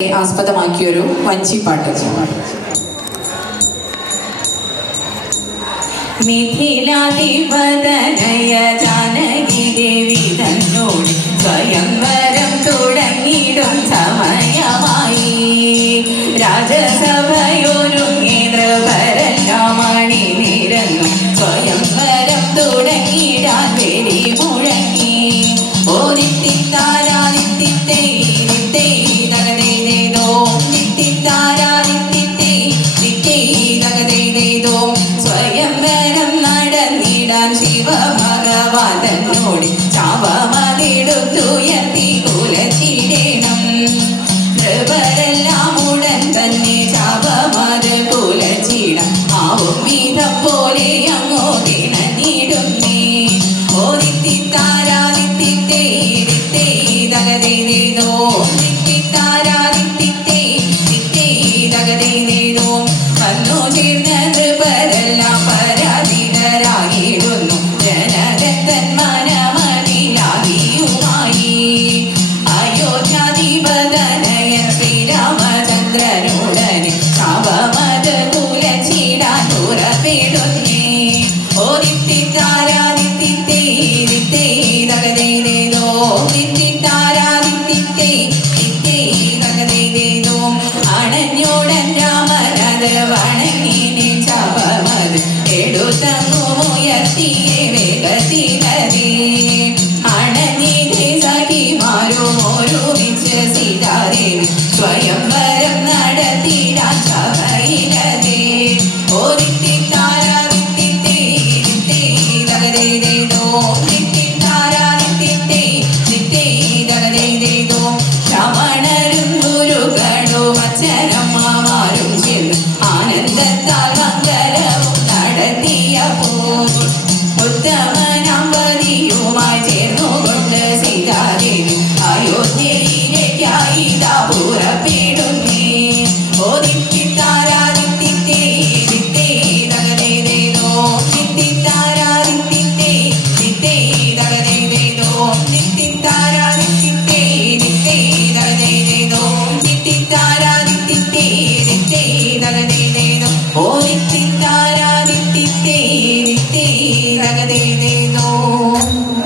ആസ്പദമാക്കിയൊരു വഞ്ചിപ്പാട്ട്. മിഥിലാധിപതനയ ജാനകി ദേവി തന്നോട് സ്വയംവരം തുടങ്ങിടും സമയമായി. രാജസഭയൊരുങ്ങി നൃപരെല്ലാമണി നിരന്നു സ്വയംവരം തുടങ്ങിടാൻ വെടി മുഴങ്ങി. ഓ നിത്തിത്താരാ നിത്തിത്തേ നിത്തേ തകതേതേതോ നിത്തിത്താരാ നിത്തിത്തേ നിത്തേ തകതേതേതോ. സ്വയംവരം നടന്നിടാൻ ശിവഭഗവാൻ തന്നോട് ചാപമതെടുത്തുയർത്തി കുലച്ചിടേണം. നൃപരെല്ലാം ഉടൻ തന്നെ ചാപമത് കുലച്ചിടാൻ ആവും വിധം പോലെ അങ്ങോട്ടിണഞ്ഞിടുന്നേ. ഓ നിത്തിത്താരാ നിത്തിത്തേ നിത്തേ തകതേതേതോ നിത്തിത്താരാ നിത്തിത്തേ നിത്തേ തകതേതേതോ. വന്നു ചേർന്ന നൃപരെല്ലാം പരാതിതരായിടുന്നു ജനകത്തൻ മനമതിലാകിയുമായി. അയോധ്യാധിപതനയ ശ്രീരാമചന്ദ്രനുടനെ ശാപമത് കുലച്ചിടാൻ ഉറപ്പിടുന്നേ. ഓ നിത്തിത്താരാ നിത്തിത്തേ നിത്തേ തകതേതേതോ നിത്തിത്താരാ നിത്തിത്തേ നിത്തേ തകതേതേതോ. അണഞ്ഞോടൻ രാമനത് വണങ്ങിനെ ശാപമത് എടുത്തങ്ങുമുയർത്തിയെ വേഗത്തിലതേ. അണഞ്ഞിതേ സഖിമാരും ഒരുമിച്ച് സീതാദേവി സ്വയംവര